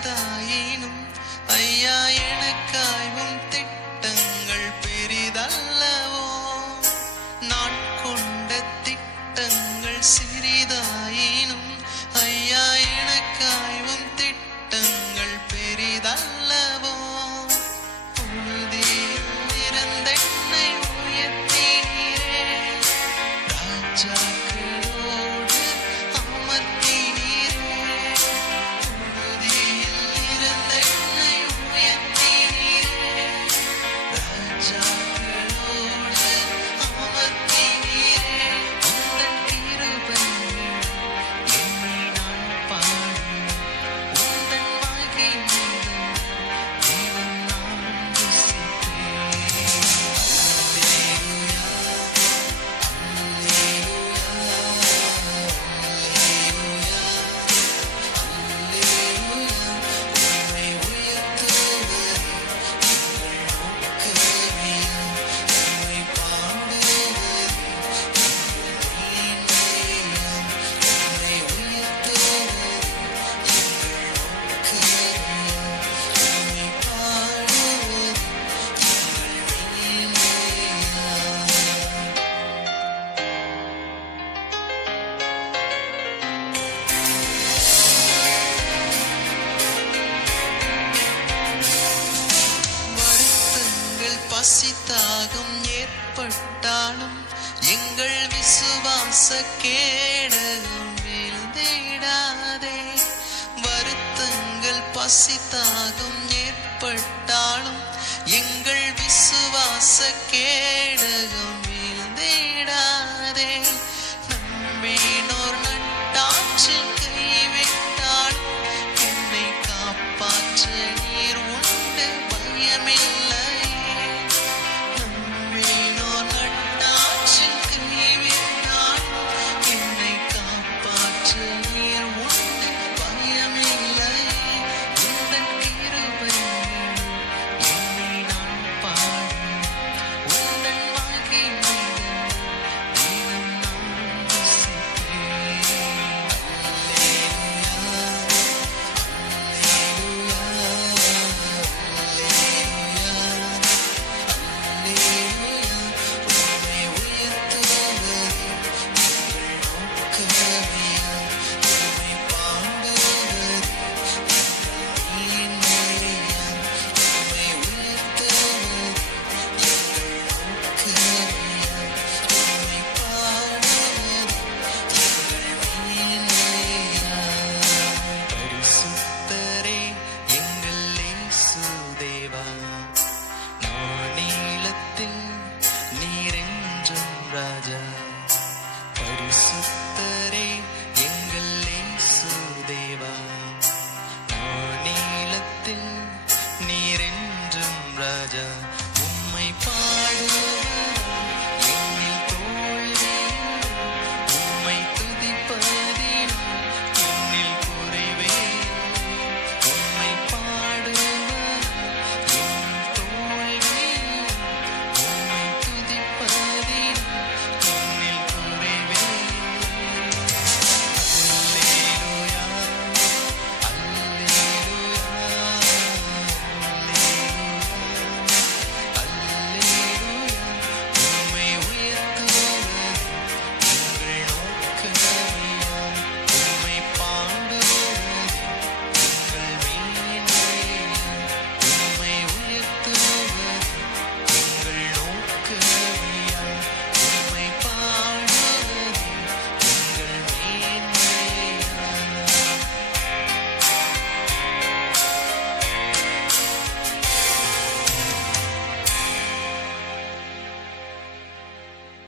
சிறிதாயினும் ஐயா எனக்காய்வும் திட்டங்கள் பெரிதல்லவோ? நான் கொண்ட திட்டங்கள் சிறிதாயினும் ஐயா எனக்காய்வும் திட்டங்கள் பெரிதல்லவோ? புழுதியில் இருந்தென்னை உயர்த்தினீரே ராஜாக்களோடு பாசக்கேடகம் வீழ்ந்திடாதே வருத்தங்கள் பசித்தாகும் ஏற்பட்டாலும் எங்கள் விசுவாச கேடகம் வீழ்ந்திடாதே நம்மேனோர் நட்டாற்றில் கைவிட்டால் என்னை காப்பாற்ற நீர் உண்டு. பயமில்லை